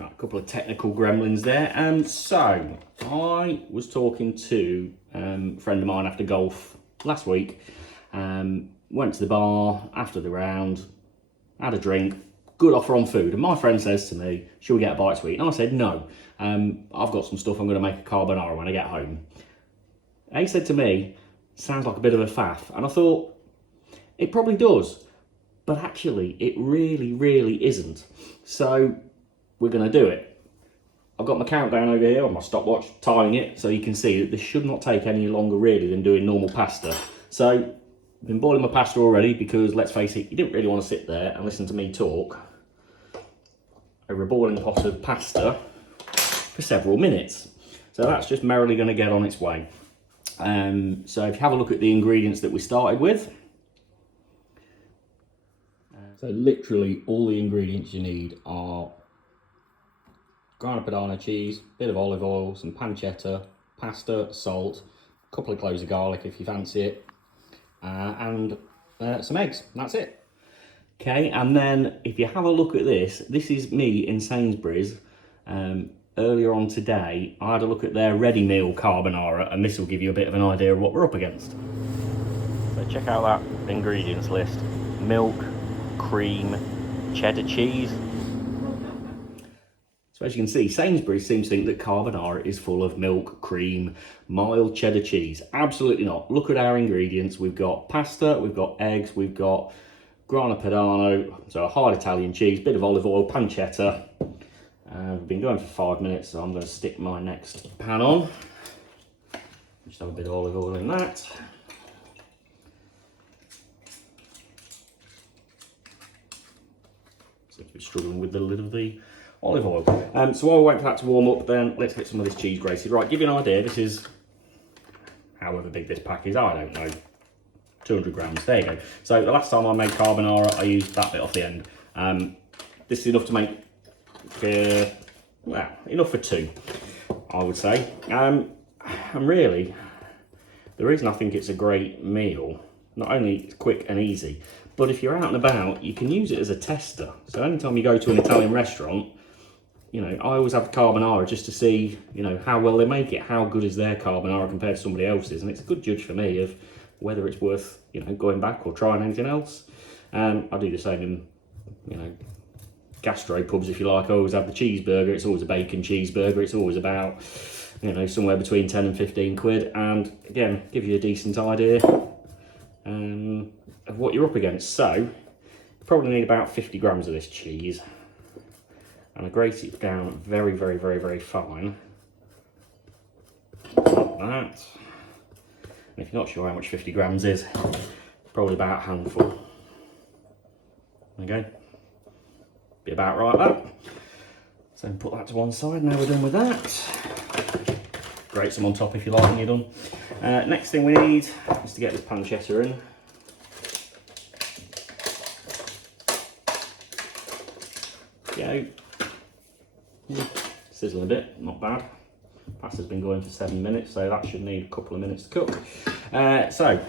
Right, a couple of technical gremlins there. So I was talking to a friend of mine after golf last week. Went to the bar after the round, had a drink, good offer on food. And my friend says to me, "Shall we get a bite to eat?" And I said, "No, I've got some stuff I'm going to make a carbonara when I get home." And he said to me, "Sounds like a bit of a faff." And I thought, it probably does, but actually it really, really isn't. So we're going to do it. I've got my countdown over here on my stopwatch, timing it, so you can see that this should not take any longer really than doing normal pasta. So I've been boiling my pasta already because, let's face it, you didn't really want to sit there and listen to me talk over a boiling pot of pasta for several minutes. So that's just merrily going to get on its way. So if you have a look at the ingredients that we started with, so literally all the ingredients you need are grana padano cheese, bit of olive oil, some pancetta, pasta, salt, a couple of cloves of garlic if you fancy it, and some eggs. That's it. Okay, and then if you have a look at this, this is me in Sainsbury's. Earlier on today, I had a look at their ready meal carbonara, and this will give you a bit of an idea of what we're up against. So check out that ingredients list: milk, cream, cheddar cheese. So as you can see, Sainsbury's seems to think that carbonara is full of milk, cream, mild cheddar cheese. Absolutely not. Look at our ingredients. We've got pasta, we've got eggs, we've got grana padano, so a hard Italian cheese, bit of olive oil, pancetta. We've been going for 5 minutes, so I'm going to stick my next pan on. Just have a bit of olive oil in that. Seems to be struggling with the lid of the olive oil. So while we wait for that to warm up, then let's get some of this cheese grated. Right, give you an idea, this is however big this pack is, I don't know, 200 grams, there you go. So the last time I made carbonara, I used that bit off the end. This is enough to make, well, enough for two, I would say. And really, the reason I think it's a great meal, not only it's quick and easy, but if you're out and about, you can use it as a tester. So anytime you go to an Italian restaurant, you know, I always have carbonara just to see, you know, how well they make it, how good is their carbonara compared to somebody else's, and it's a good judge for me of whether it's worth, you know, going back or trying anything else. I do the same in, you know, gastro pubs, if you like. I always have the cheeseburger. It's always a bacon cheeseburger. It's always about, you know, somewhere between 10 and 15 quid, and again, give you a decent idea of what you're up against. So you probably need about 50 grams of this cheese, and I grate it down very, very, very, very fine, like that. And if you're not sure how much 50 grams is, probably about a handful. Okay, be about right that. So put that to one side. Now we're done with that. Grate some on top if you like when you're done. Next thing we need is to get this pancetta in. Go. Sizzling a bit, not bad. Pasta's been going for 7 minutes, so that should need a couple of minutes to cook. So,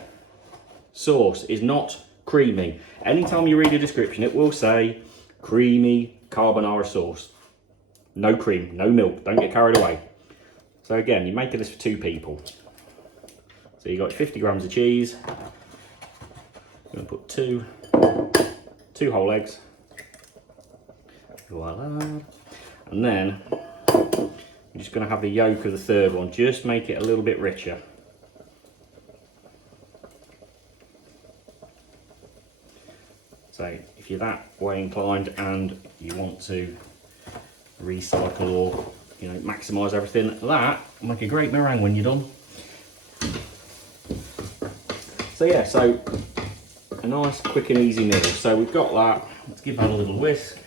sauce is not creamy. Anytime you read a description, it will say creamy carbonara sauce. No cream, no milk, don't get carried away. So again, you're making this for 2 people. So you've got 50 grams of cheese. I'm going to put two whole eggs. Voila. And then I'm just going to have the yolk of the third one, just make it a little bit richer. So if you're that way inclined and you want to recycle or, you know, maximise everything, that will make a great meringue when you're done. So yeah, so a nice quick and easy meal. So we've got that. Let's give that a little whisk.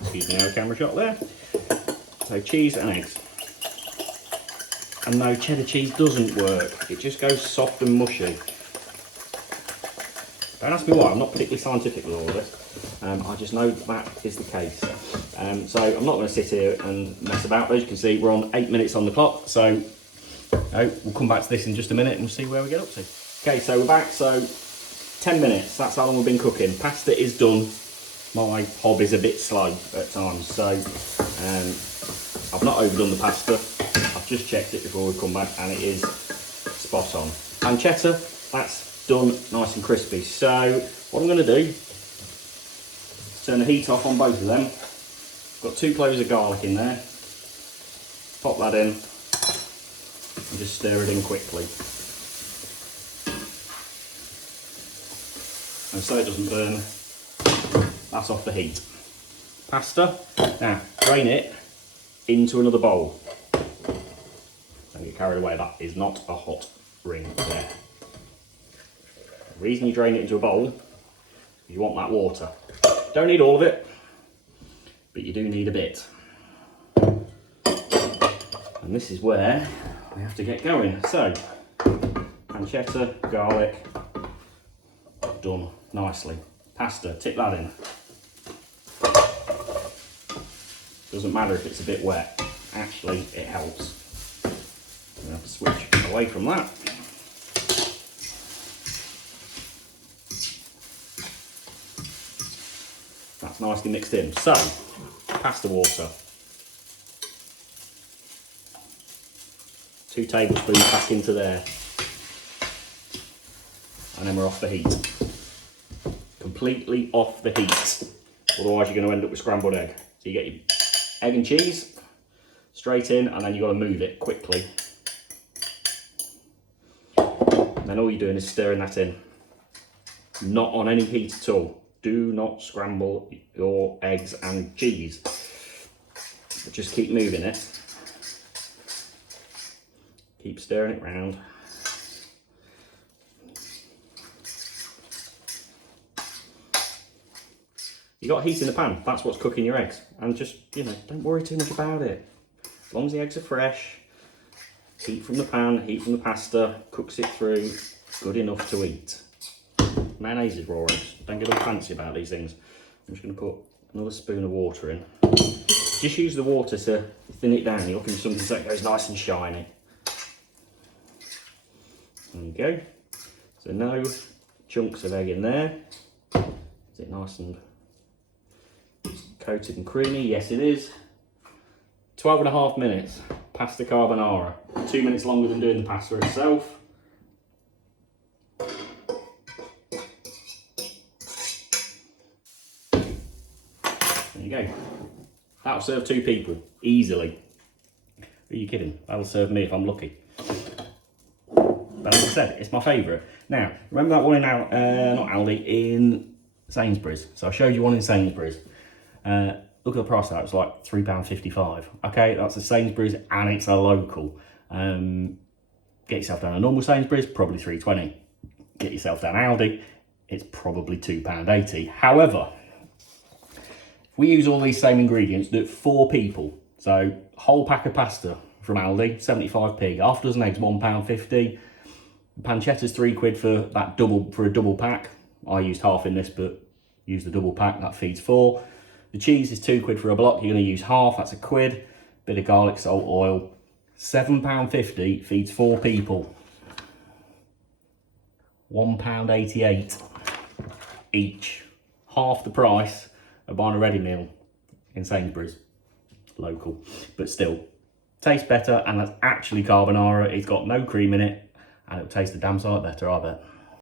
Excuse me, our camera shot there. So cheese and eggs. And no, cheddar cheese doesn't work. It just goes soft and mushy. Don't ask me why, I'm not particularly scientific with all of this. I just know that is the case. So I'm not going to sit here and mess about. As you can see, we're on 8 minutes on the clock. So we'll come back to this in just a minute and we'll see where we get up to. Okay, so we're back. So 10 minutes, that's how long we've been cooking. Pasta is done. my hobby's a bit slow at times, so I've not overdone the pasta. I've just checked it before we come back and it is spot on. Pancetta, that's done nice and crispy. So what I'm going to do is turn the heat off on both of them. Got 2 cloves of garlic in there. Pop that in and just stir it in quickly. And so it doesn't burn, that's off the heat. Pasta, now drain it into another bowl. Don't get carried away, that is not a hot ring there. The reason you drain it into a bowl, you want that water. Don't need all of it, but you do need a bit. And this is where we have to get going. So, pancetta, garlic, done nicely. Pasta, tip that in. Doesn't matter if it's a bit wet, actually it helps. I'm going to have to switch away from that. That's nicely mixed in. So, pasta water. 2 tablespoons back into there. And then we're off the heat. Completely off the heat. Otherwise you're going to end up with scrambled egg. So you get your egg and cheese straight in, and then you've got to move it quickly. And then all you're doing is stirring that in. Not on any heat at all. Do not scramble your eggs and cheese. But just keep moving it. Keep stirring it round. You got heat in the pan, that's what's cooking your eggs. And just, you know, don't worry too much about it. As long as the eggs are fresh, heat from the pan, heat from the pasta, cooks it through, good enough to eat. Mayonnaise is raw eggs. Don't get all fancy about these things. I'm just going to put another spoon of water in. Just use the water to thin it down. You're looking for something that goes nice and shiny. There you go. So no chunks of egg in there. Is it nice and coated and creamy? Yes, it is. 12.5 minutes. Pasta carbonara. 2 minutes longer than doing the pasta itself. There you go. That'll serve 2 people easily. Are you kidding? That'll serve me if I'm lucky. But as I said, it's my favourite. Now, remember that one in not Aldi, in Sainsbury's. So I showed you one in Sainsbury's. Look at the price of that, it's like £3.55. Okay, that's a Sainsbury's and it's a local. Get yourself down a normal Sainsbury's, probably £3.20. Get yourself down Aldi, it's probably £2.80. However, if we use all these same ingredients, do it 4 people. So, whole pack of pasta from Aldi, 75p. Half a dozen eggs, £1.50. Pancetta's £3 for that for a double pack. I used half in this, but use the double pack, that feeds 4. The cheese is £2 for a block, you're going to use half, that's £1. Bit of garlic, salt, oil. £7.50 feeds 4 people. £1.88 each. Half the price of buying a ready meal in Sainsbury's. Local. But still, tastes better, and that's actually carbonara. It's got no cream in it, and it'll taste a damn sight better, I bet.